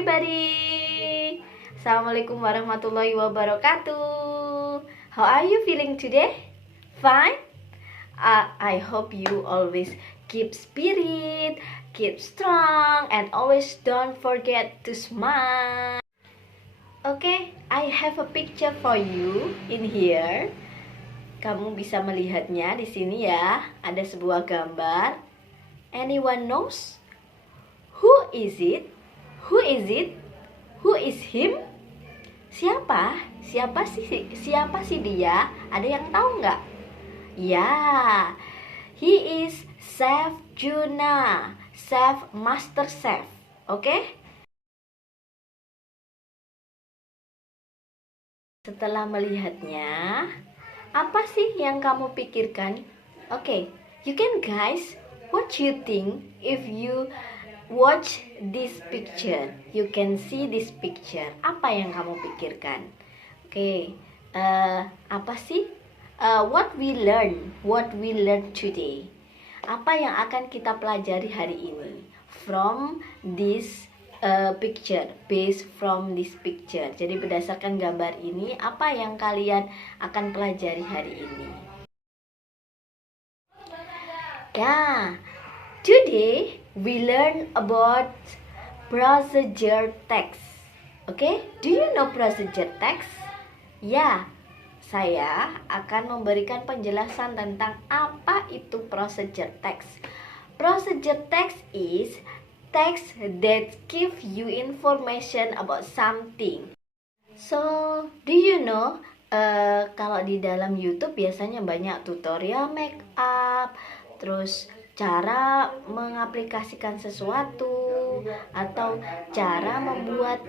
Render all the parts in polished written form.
everybody. Assalamualaikum warahmatullahi wabarakatuh. How are you feeling today? Fine? I hope you always keep spirit, keep strong, and always don't forget to smile. Okay, I have a picture for you in here. Kamu bisa melihatnya di sini ya. Ada sebuah gambar. Anyone knows? Who is it? Who is it? Who is him? Siapa? Siapa sih dia? Ada yang tahu nggak? Ya, he is Chef Juna, Chef Master Chef. Oke? Setelah melihatnya, apa sih yang kamu pikirkan? Oke, you can guys, what you think if you watch this picture? You can see this picture. Apa yang kamu pikirkan? Oke, apa sih? What we learn today. Apa yang akan kita pelajari hari ini? From this picture, based from this picture. Jadi berdasarkan gambar ini, apa yang kalian akan pelajari hari ini? Ya, today we learn about procedure text. Okay? Do you know procedure text? Ya, saya akan memberikan penjelasan tentang apa itu procedure text. Procedure text is text that give you information about something. So, do you know? Kalau di dalam YouTube biasanya banyak tutorial make up, terus cara mengaplikasikan sesuatu atau cara membuat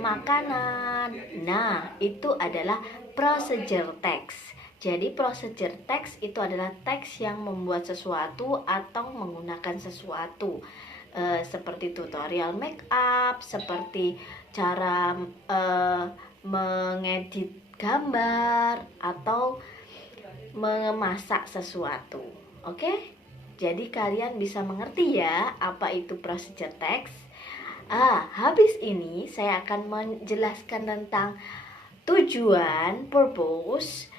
makanan. Nah, itu adalah procedure text. Jadi procedure text itu adalah teks yang membuat sesuatu atau menggunakan sesuatu, seperti tutorial make up, seperti cara mengedit gambar atau memasak sesuatu. Oke? Jadi kalian bisa mengerti ya apa itu procedure text. Habis ini saya akan menjelaskan tentang tujuan, purpose,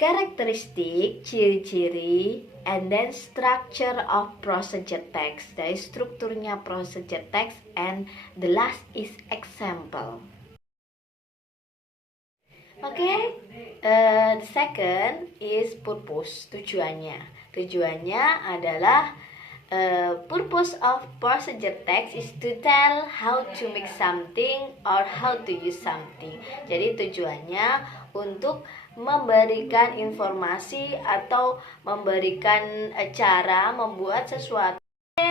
karakteristik, ciri-ciri, and then structure of procedure text. Dari strukturnya procedure text, and the last is example. Okay, the second is purpose, tujuannya. Tujuannya adalah purpose of procedure text is to tell how to make something or how to use something. Jadi tujuannya untuk memberikan informasi atau memberikan cara membuat sesuatu.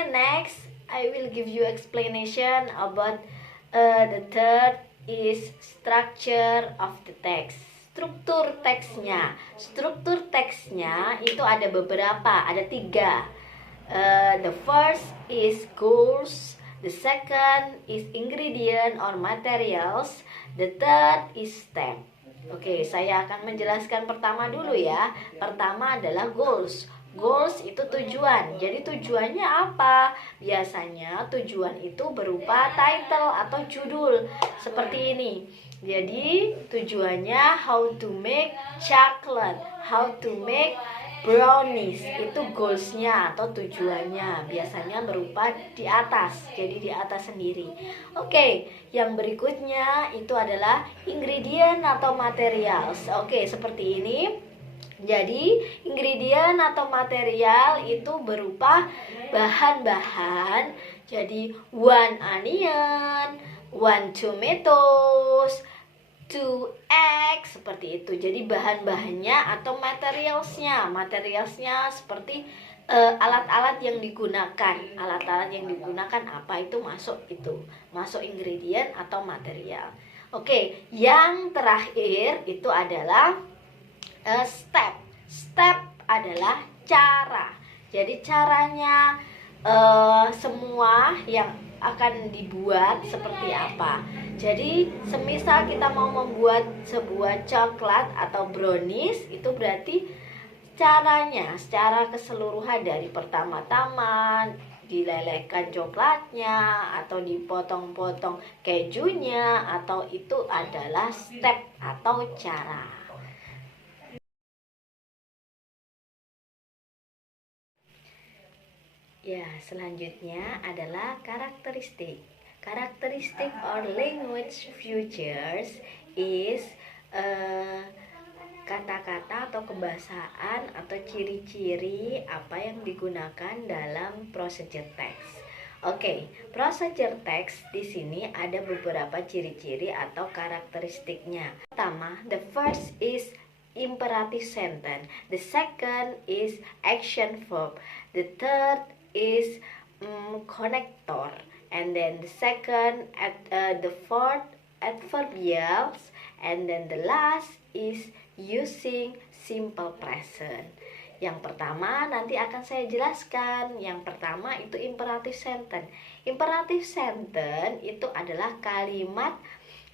Next, I will give you explanation about the third is structure of the text. Struktur teksnya. Struktur teksnya itu ada beberapa, ada 3. The first is goals, the second is ingredient or materials, the third is step. Oke, saya akan menjelaskan pertama dulu ya. Pertama adalah goals. Goals itu tujuan. Jadi tujuannya apa? Biasanya tujuan itu berupa title atau judul seperti ini. Jadi tujuannya how to make chocolate, how to make brownies. Itu goalsnya atau tujuannya. Biasanya berupa di atas, jadi di atas sendiri. Oke, yang berikutnya itu adalah ingredient atau materials. Oke, seperti ini. Jadi ingredient atau material itu berupa bahan-bahan. Jadi 1 onion, 1 tomatoes, 2 eggs, seperti itu. Jadi bahan-bahannya atau materialsnya seperti alat-alat yang digunakan. Alat-alat yang digunakan apa itu masuk ingredient atau material. Oke, yang terakhir itu adalah step. Step adalah cara. Jadi caranya semua yang akan dibuat seperti apa. Jadi semisal kita mau membuat sebuah coklat atau brownies, itu berarti caranya secara keseluruhan dari pertama-tama dilelehkan coklatnya, atau dipotong-potong kejunya, atau itu adalah step atau cara. Ya, selanjutnya adalah karakteristik. Karakteristik or language features is kata-kata atau kebahasaan atau ciri-ciri apa yang digunakan dalam procedure text. Oke, procedure text di sini ada beberapa ciri-ciri atau karakteristiknya. Pertama, the first is imperative sentence. The second is action verb. The third is connector. And then the second, the fourth adverbials. And then the last is using simple present. Yang pertama nanti akan saya jelaskan. Yang pertama itu imperative sentence. Imperative sentence itu adalah kalimat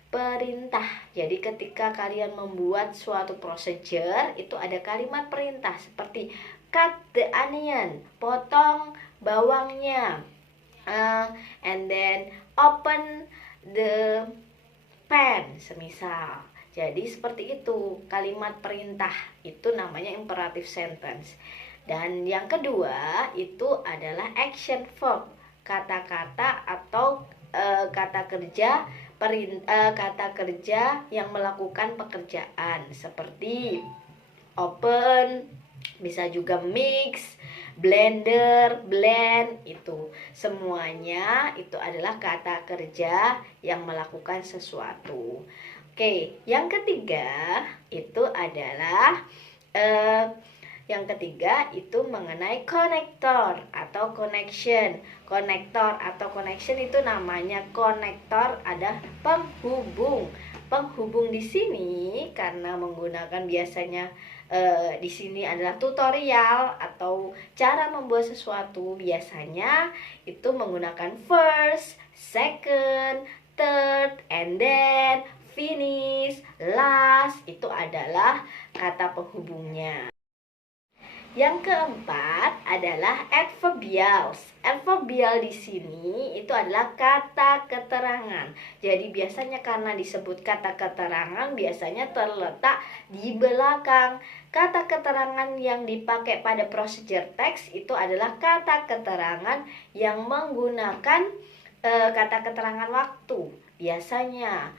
perintah. Jadi ketika kalian membuat suatu procedure, itu ada kalimat perintah seperti cut the onion, potong bawangnya, and then open the pan, semisal. Jadi seperti itu kalimat perintah, itu namanya imperative sentence. Dan yang kedua itu adalah action verb, kata-kata atau kata kerja kata kerja yang melakukan pekerjaan seperti open, bisa juga mix, blender, blend, itu semuanya itu adalah kata kerja yang melakukan sesuatu. Oke, yang ketiga itu adalah mengenai konektor atau connection. Konektor atau connection itu namanya konektor ada penghubung. Penghubung di sini karena menggunakan biasanya di sini adalah tutorial atau cara membuat sesuatu, biasanya itu menggunakan first, second, third, and then finish, last, itu adalah kata penghubungnya. Yang keempat adalah adverbials. Adverbial di sini itu adalah kata keterangan. Jadi biasanya karena disebut kata keterangan biasanya terletak di belakang. Kata keterangan yang dipakai pada procedure text itu adalah kata keterangan yang menggunakan kata keterangan waktu. Biasanya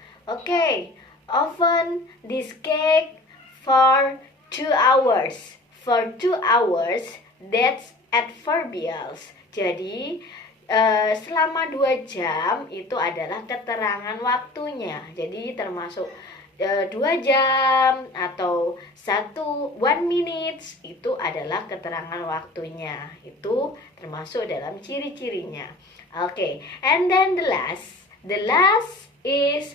oven this cake for 2 hours. For 2 hours, that's adverbials. Jadi selama 2 jam itu adalah keterangan waktunya. Jadi termasuk 2 jam atau 1 minutes itu adalah keterangan waktunya. Itu termasuk dalam ciri-cirinya. And then the last is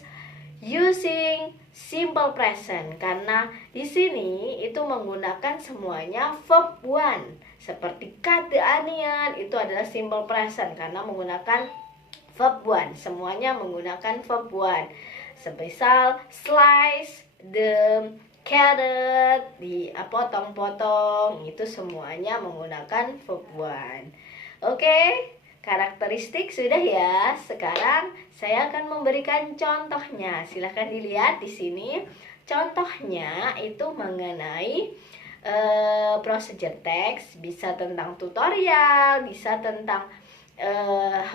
using simple present, karena di sini itu menggunakan semuanya verb one. Seperti cut the onion itu adalah simple present karena menggunakan verb one. Semuanya menggunakan verb one. Semisal slice the carrot, dipotong-potong, itu semuanya menggunakan verb one. Karakteristik sudah ya. Sekarang saya akan memberikan contohnya. Silahkan dilihat di sini. Contohnya itu mengenai procedure text. Bisa tentang tutorial, bisa tentang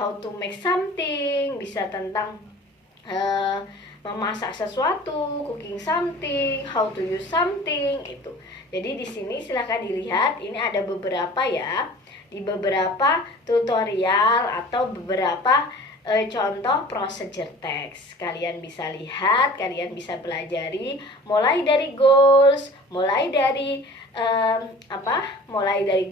how to make something, bisa tentang memasak sesuatu, cooking something, how to use something, itu. Jadi di sini silahkan dilihat. Ini ada beberapa ya. Di beberapa tutorial atau beberapa contoh procedure text. Kalian bisa lihat, kalian bisa pelajari mulai dari goals, mulai dari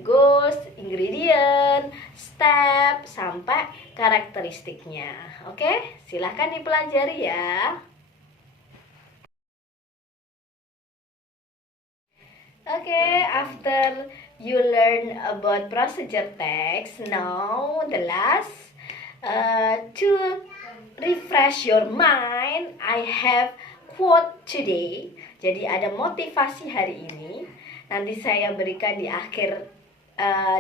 goals, ingredient, step sampai karakteristiknya. Silahkan dipelajari ya. After you learn about procedure text, now the last to refresh your mind, I have quote today. Jadi ada motivasi hari ini. Nanti saya berikan di akhir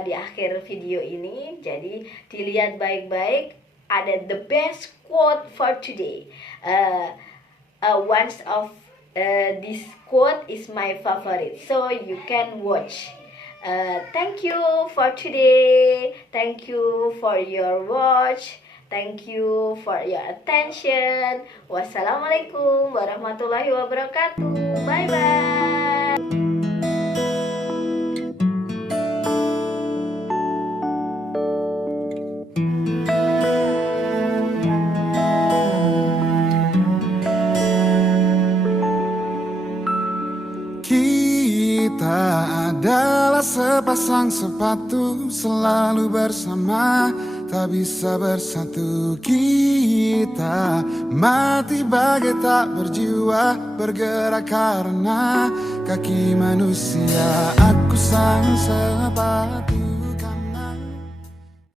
di akhir video ini. Jadi dilihat baik-baik, ada the best quote for today. One of this quote is my favorite, so you can watch. Thank you for today. Thank you for your watch. Thank you for your attention. Wassalamualaikum warahmatullahi wabarakatuh. Bye bye. Kita adalah sepasang sepatu, selalu bersama, tak bisa bersatu. Kita mati bagai tak berjiwa, bergerak karena kaki manusia. Aku sang sepatu.